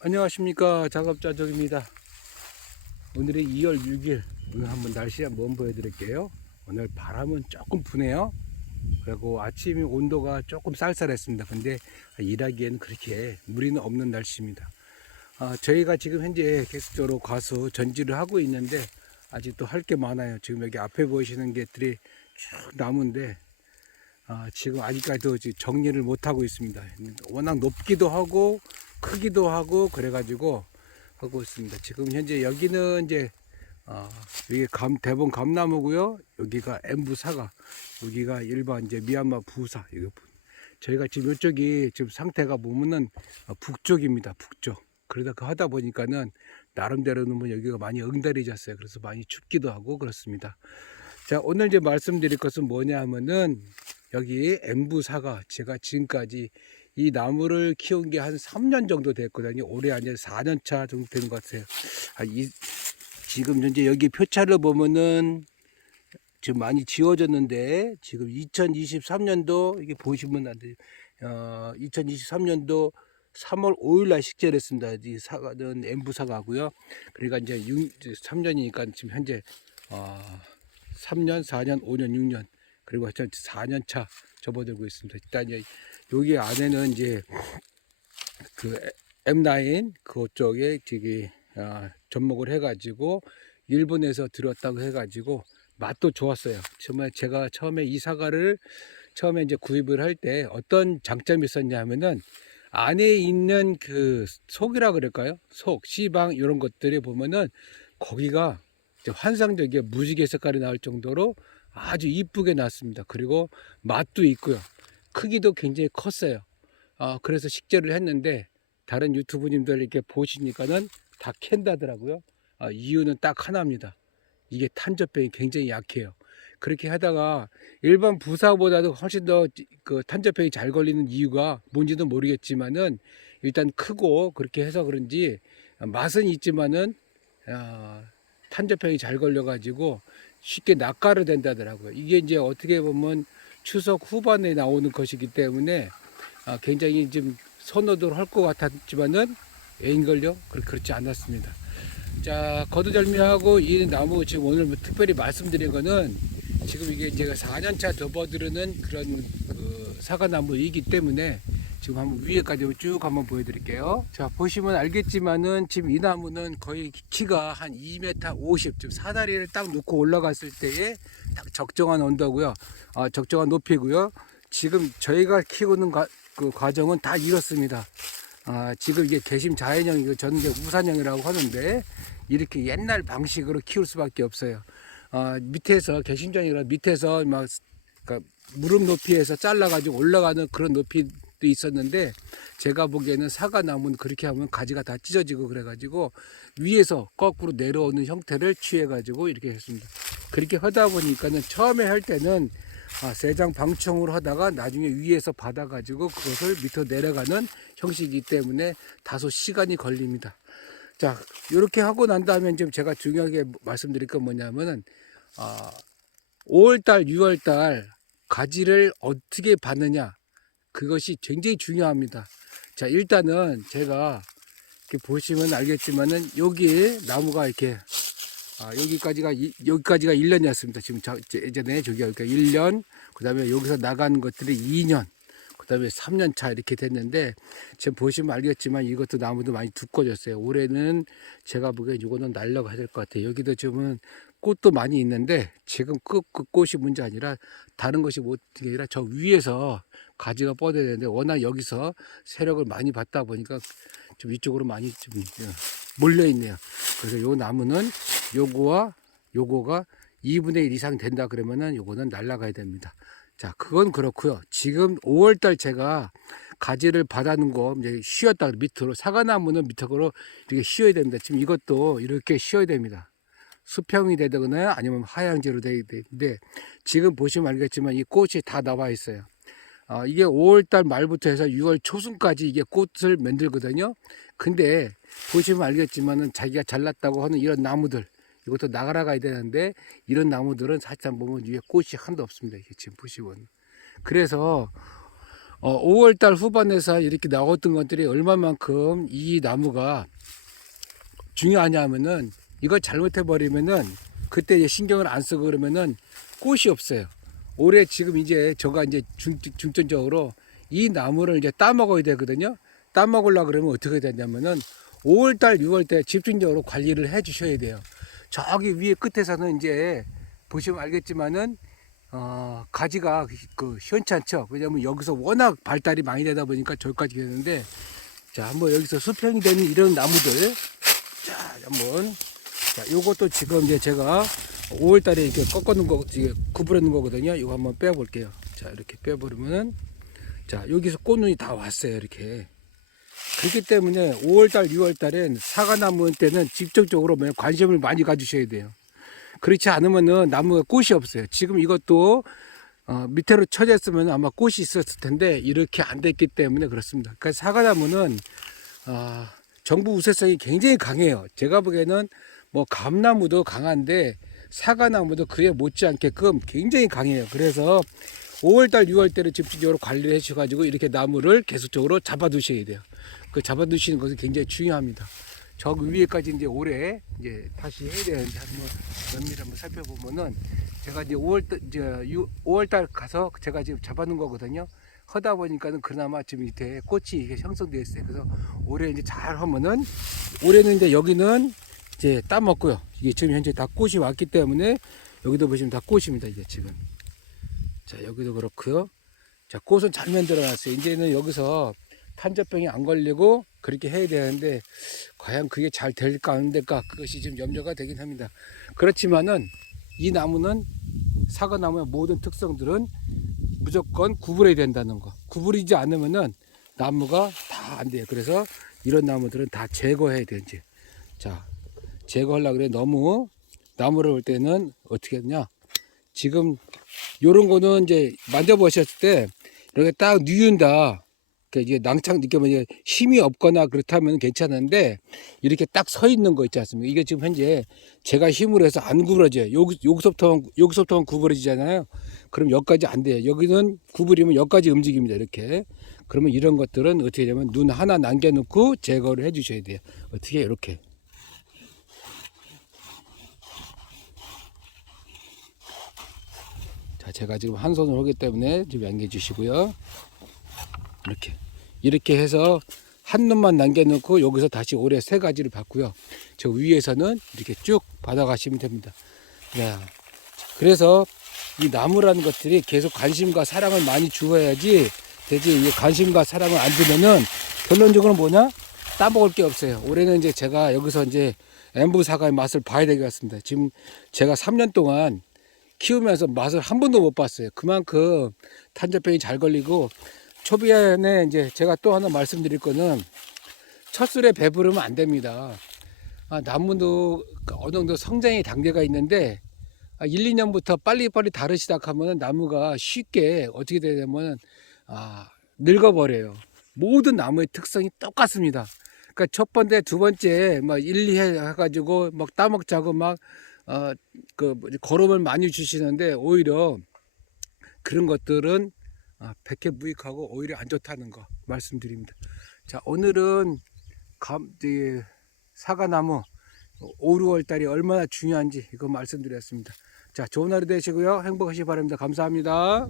안녕하십니까. 작업자족입니다. 오늘이 2월 6일 오늘 한번 날씨 한번 보여드릴게요. 오늘 바람은 조금 부네요. 그리고 아침 온도가 조금 쌀쌀했습니다. 근데 일하기에는 그렇게 무리는 없는 날씨입니다. 아, 저희가 지금 현재 계속적으로 과수 전지를 하고 있는데 아직도 할 게 많아요. 지금 여기 앞에 보이시는 것들이 쭉 나무인데 아, 지금 아직까지도 정리를 못 하고 있습니다. 워낙 높기도 하고 크기도 하고 그래가지고 하고 있습니다. 지금 현재 여기는 이제 어, 여기 감 대본 감나무고요. 여기가 엠부 사과, 여기가 일반 이제 미얀마 부사. 이거 저희가 지금 이쪽이 지금 상태가 보면은 어, 북쪽입니다. 북쪽. 그러다 그 하다 보니까는 나름대로는 뭐 여기가 많이 응달해졌어요. 그래서 많이 춥기도 하고 그렇습니다. 자 오늘 이제 말씀드릴 것은 뭐냐 하면은 여기 엠부 사과 제가 지금까지 이 나무를 키운 게 한 3년 정도 됐거든요. 올해 아니라 4년 차 정도 된것 같아요. 아, 이, 지금 현재 여기 표차를 보면은 지금 많이 지워졌는데 지금 2023년도 이게 보시면 안 돼요. 어, 2023년도 3월 5일 날 식재를 했습니다. 이 사과는 엠부 사과고요. 그러니까 이제 6, 3년이니까 지금 현재 어, 3년, 4년, 5년, 6년 그리고 4년 차 접어들고 있습니다. 일단 여기 안에는 이제 그 M9 그쪽에 저기 아, 접목을 해가지고 일본에서 들었다고 해가지고 맛도 좋았어요. 정말 제가 처음에 이 사과를 처음에 이제 구입을 할 때 어떤 장점이 있었냐면은 안에 있는 그 속이라 그럴까요? 속, 시방 이런 것들이 보면은 거기가 환상적이게 무지개 색깔이 나올 정도로 아주 이쁘게 났습니다. 그리고 맛도 있고요. 크기도 굉장히 컸어요. 아, 그래서 식재를 했는데 다른 유튜브님들 이렇게 보시니까는 다 캔다더라고요. 아, 이유는 딱 하나입니다. 이게 탄저병이 굉장히 약해요. 그렇게 하다가 일반 부사보다도 훨씬 더 그 탄저병이 잘 걸리는 이유가 뭔지도 모르겠지만은 일단 크고 그렇게 해서 그런지 맛은 있지만은 아, 탄저병이 잘 걸려가지고 쉽게 낙가를 된다더라고요. 이게 이제 어떻게 보면 추석 후반에 나오는 것이기 때문에 아, 굉장히 좀 선호도를 할 것 같았지만은 애인걸요? 그렇지 않았습니다. 자, 거두절미하고 이 나무 지금 오늘 뭐 특별히 말씀드린 거는 지금 이게 제가 4년차 접어들는 그런 그 사과나무이기 때문에 지금 한번 위에까지 쭉 한번 보여드릴게요. 자, 보시면 알겠지만은 지금 이 나무는 거의 키가 한 2m 50, 좀 사다리를 딱 놓고 올라갔을 때에 딱 적정한 온도고요. 아, 적정한 높이고요. 지금 저희가 키우는 가, 그 과정은 다 이렇습니다. 아, 지금 이게 개심 자연형이고 저는 이제 우산형이라고 하는데 이렇게 옛날 방식으로 키울 수밖에 없어요. 아, 밑에서 개심장이라 밑에서 막 그러니까 무릎 높이에서 잘라가지고 올라가는 그런 높이 도 있었는데 제가 보기에는 사과 나무는 그렇게 하면 가지가 다 찢어지고 그래가지고 위에서 거꾸로 내려오는 형태를 취해가지고 이렇게 했습니다. 그렇게 하다 보니까는 처음에 할 때는 아, 세장 방충으로 하다가 나중에 위에서 받아가지고 그것을 밑으로 내려가는 형식이기 때문에 다소 시간이 걸립니다. 자, 이렇게 하고 난 다음에 지금 제가 중요하게 말씀드릴 건 뭐냐면은, 아, 5월달, 6월달 가지를 어떻게 받느냐. 그것이 굉장히 중요합니다. 자, 일단은 제가 보시면 알겠지만은 여기 나무가 이렇게 아, 여기까지가 이- 여기까지가 1년이었습니다. 지금 저, 저- 예전에 저기 그러니까 1년, 그다음에 여기서 나간 것들이 2년, 그다음에 3년 차 이렇게 됐는데 지금 보시면 알겠지만 이것도 나무도 많이 두꺼졌어요. 올해는 제가 보기엔 이거는 날려가야 될 것 같아요. 여기도 지금은 꽃도 많이 있는데 지금 그, 그 꽃이 문제 아니라 다른 것이 못게 아니라 저 위에서 가지가 뻗어야 되는데 워낙 여기서 세력을 많이 받다 보니까 좀 이쪽으로 많이 좀 어, 몰려 있네요. 그래서 요 나무는 요거와 요거가 2분의 1 이상 된다 그러면은 요거는 날라가야 됩니다. 자, 그건 그렇고요. 지금 5월 달 제가 가지를 받아는 거 이제 쉬었다 밑으로 사과나무는 밑으로 이렇게 쉬어야 됩니다. 지금 이것도 이렇게 쉬어야 됩니다. 수평이 되거나 아니면 하향제로 돼야 되는데 지금 보시면 알겠지만 이 꽃이 다 나와 있어요. 어, 이게 5월 달 말부터 해서 6월 초순까지 이게 꽃을 만들거든요. 근데 보시면 알겠지만은 자기가 잘났다고 하는 이런 나무들 이것도 나가라 가야 되는데 이런 나무들은 사실상 보면 위에 꽃이 한도 없습니다. 이게 지금 보시면. 그래서 어, 5월달 후반에서 이렇게 나왔던 것들이 얼마만큼 이 나무가 중요하냐면은 이거 잘못해 버리면은 그때 이제 신경을 안 쓰고 그러면은 꽃이 없어요. 올해 지금 이제 저가 이제 중, 중점적으로 이 나무를 이제 따먹어야 되거든요. 따먹으려 그러면 어떻게 되냐면은 5월달, 6월달 집중적으로 관리를 해 주셔야 돼요. 저기 위에 끝에서는 이제 보시면 알겠지만은 어, 가지가 그 현찮죠. 왜냐면 여기서 워낙 발달이 많이 되다 보니까 저기까지 되는데 자 한번 여기서 수평이 되는 이런 나무들 자 한번 자 요것도 지금 이제 제가 5월달에 이렇게 꺾어놓은 거 이게 구부려 놓은 거거든요. 이거 한번 빼볼게요. 자 이렇게 빼버리면은 자 여기서 꽃눈이 다 왔어요. 이렇게 그렇기 때문에 5월달, 6월달엔 사과나무 때는 직접적으로 뭐 관심을 많이 가주셔야 돼요. 그렇지 않으면은 나무가 꽃이 없어요. 지금 이것도 어, 밑으로 쳐졌으면 아마 꽃이 있었을 텐데 이렇게 안 됐기 때문에 그렇습니다. 그러니까 사과나무는 아, 정부 우세성이 굉장히 강해요. 제가 보기에는 뭐 감나무도 강한데 사과나무도 그에 못지않게끔 굉장히 강해요. 그래서 5월달, 6월달에 집중적으로 관리를 해주셔가지고 이렇게 나무를 계속적으로 잡아두셔야 돼요. 그 잡아두시는 것이 굉장히 중요합니다. 저 위에까지 이제 올해 이제 다시 해야 되는데 한번 면밀히 한번 살펴보면은 제가 이제 5월달 이제 5월달 가서 제가 지금 잡아놓은 거거든요. 하다 보니까는 그나마 지금 밑에 꽃이 이게 형성되어 있어요. 그래서 올해 이제 잘 하면은 올해는 이제 여기는 이제 따먹고요. 이게 지금 현재 다 꽃이 왔기 때문에 여기도 보시면 다 꽃입니다. 이게 지금. 자 여기도 그렇고요. 자 꽃은 잘 만들어 놨어요. 이제는 여기서 탄저병이 안 걸리고 그렇게 해야 되는데 과연 그게 잘 될까 안 될까 그것이 지금 염려가 되긴 합니다. 그렇지만은 이 나무는 사과 나무의 모든 특성들은 무조건 구부려야 된다는 거. 구부리지 않으면은 나무가 다 안 돼요. 그래서 이런 나무들은 다 제거해야 되지. 자, 제거하려고 그래. 너무 나무를 볼 때는 어떻게 하냐. 지금 요런 거는 이제 만져보셨을 때 이렇게 딱 뉘은다. 그러니까 이게 낭창 이렇게 뭐 힘이 없거나 그렇다면 괜찮은데 이렇게 딱 서 있는 거 있지 않습니까? 이게 지금 현재 제가 힘으로 해서 안 구부러져요. 여기 여기서부터 여기서부터 구부러지잖아요. 그럼 여기까지 안 돼요. 여기는 구부리면 여기까지 움직입니다. 이렇게. 그러면 이런 것들은 어떻게 되면 눈 하나 남겨놓고 제거를 해주셔야 돼요. 어떻게 이렇게. 자, 제가 지금 한 손으로 하기 때문에 좀 양해해 주시고요. 이렇게 이렇게 해서 한 놈만 남겨놓고 여기서 다시 올해 세 가지를 받고요. 저 위에서는 이렇게 쭉 받아가시면 됩니다. 네. 그래서 이 나무라는 것들이 계속 관심과 사랑을 많이 주어야지 되지. 이 관심과 사랑을 안 주면은 결론적으로 뭐냐? 따먹을 게 없어요. 올해는 이제 제가 여기서 이제 엠부 사과의 맛을 봐야 되겠습니다. 지금 제가 3년 동안 키우면서 맛을 한 번도 못 봤어요. 그만큼 탄저병이 잘 걸리고 초기에는 이제 제가 또 하나 말씀드릴 거는 첫 술에 배부르면 안 됩니다. 아, 나무도 어느 정도 성장의 단계가 있는데 아, 1, 2년부터 빨리빨리 다르기 시작하면 나무가 쉽게 어떻게 되냐면 아, 늙어버려요. 모든 나무의 특성이 똑같습니다. 그러니까 첫 번째, 두 번째 막 1, 2해 해가지고 막 따먹자고 막 어, 그 걸음을 많이 주시는데 오히려 그런 것들은 아, 백해 무익하고 오히려 안 좋다는 거 말씀드립니다. 자, 오늘은 감, 이, 사과나무 5, 6월 달이 얼마나 중요한지 이거 말씀드렸습니다. 자, 좋은 하루 되시고요. 행복하시기 바랍니다. 감사합니다.